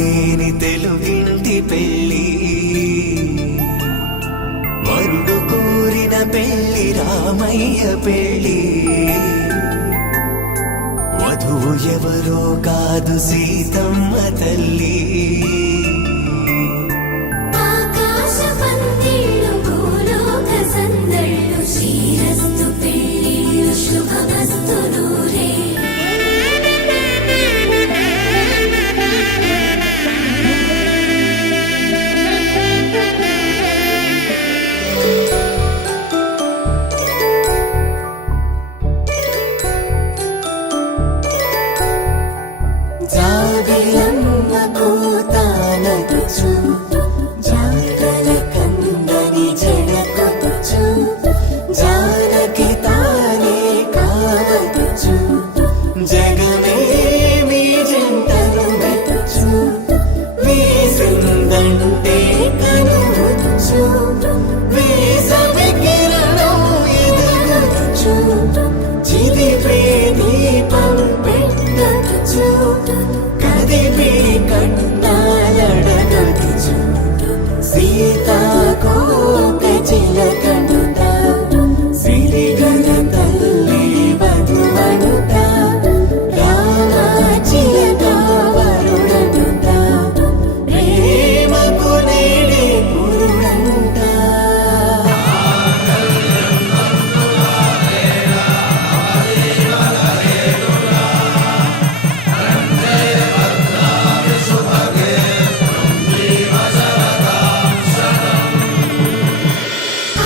లేని తెలుగింటి పెళ్ళి, వరుడు కోరిన పెళ్ళి రామయ్య పెళ్ళి. వధువు ఎవరో కాదు సీతమ్మ తల్లి. శ్రీరస్తు పెళ్ళిళ్ళు శుభమస్తు నూరే. జాబిలమ్మ కూతానగుచు, జాగల కందని జడకొచ్చు, జానకి తానే కావదుచు, జగమే మీ జంటను మెచ్చు, వీసిందంటే కనువచ్చు, వేసవి కిరణం ఎదుగుచు, చిదిపే దీపం పెట్టచ్చు, కదిపే కట్టాలడగచ్చు, సీతాకోక చిలకనుట, సిరిగల తల్లి వధువనుట, రామాచిలక వరుడనుట, ప్రేమకు నేడే పురుడంట.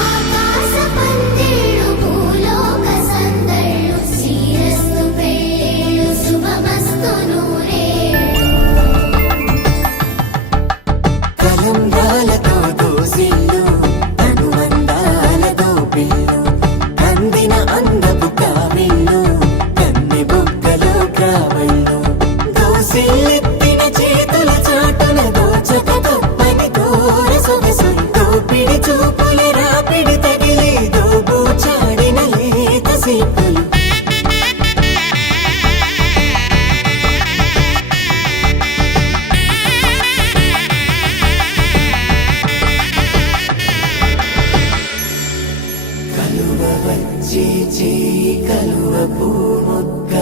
ఆకాశ పందిళ్ళు భూలోక సందళ్ళు శ్రీరస్తు పెళ్ళిళ్ళు శుభమస్తు నూరే. కలంబ్రాలతో దోసిళ్ళు, తనువందాలతో పిల్లు, అందిన అందపు కావిళ్ళు, కన్నె బొక్కలో కావళ్ళు, దోసిళ్ళెత్తిన చేతుల చాటున దోచక తప్పని దూర సొగసులు, దోపిడి చూపుల రాపిడి తగిలి దోబూచాడిన లేత సీపులు. కలువ వచ్చే చేయి కలువ పూముక్క,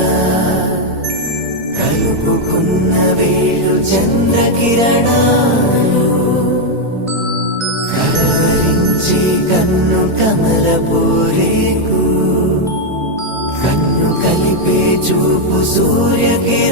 కలుపుకున్న వేలు చంద్రకిరణాలు, కలవరించి కన్ను కమల పూరేకు, కన్ను కలిపే చూపు సూర్యకిరణాలు.